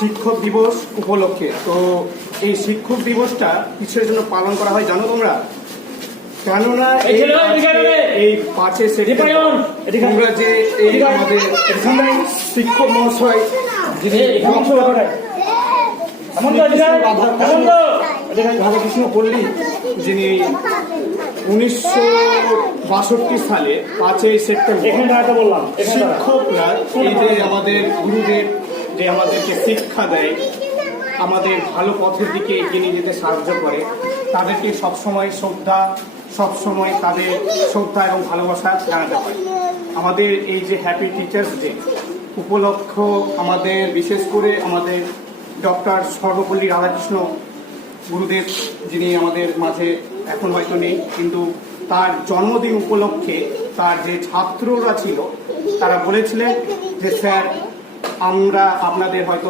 শিক্ষক দিবস উপলক্ষে। তো এই শিক্ষক দিবসটা কিসের জন্য পালন করা হয় জানো তোমরা? কেননা এই 5 সেপ্টেম্বর তোমরা যে এই আমাদের শিক্ষক মহাশয় যিনি রাধাকৃষ্ণ পল্লী, যিনি 1962 সালে 5 সেপ্টেম্বর শিক্ষকরা এই যে আমাদের গুরুদের যে আমাদেরকে শিক্ষা দেয়, আমাদের ভালো পথের দিকে এগিয়ে নিয়ে যেতে সাহায্য করে, তাদেরকে সবসময় তাদের শ্রদ্ধা এবং ভালোবাসা জানাতে হয়। আমাদের এই যে হ্যাপি টিচার্স ডে উপলক্ষ আমাদের বিশেষ করে আমাদের ডক্টর সর্বপল্লী রাধাকৃষ্ণ গুরুদেব, যিনি আমাদের মাঝে এখন হয়তো নেই, কিন্তু তার জন্মদিন উপলক্ষে তার যে ছাত্ররা ছিল তারা বলেছিলেন যে স্যার, আমরা আপনাদের হয়তো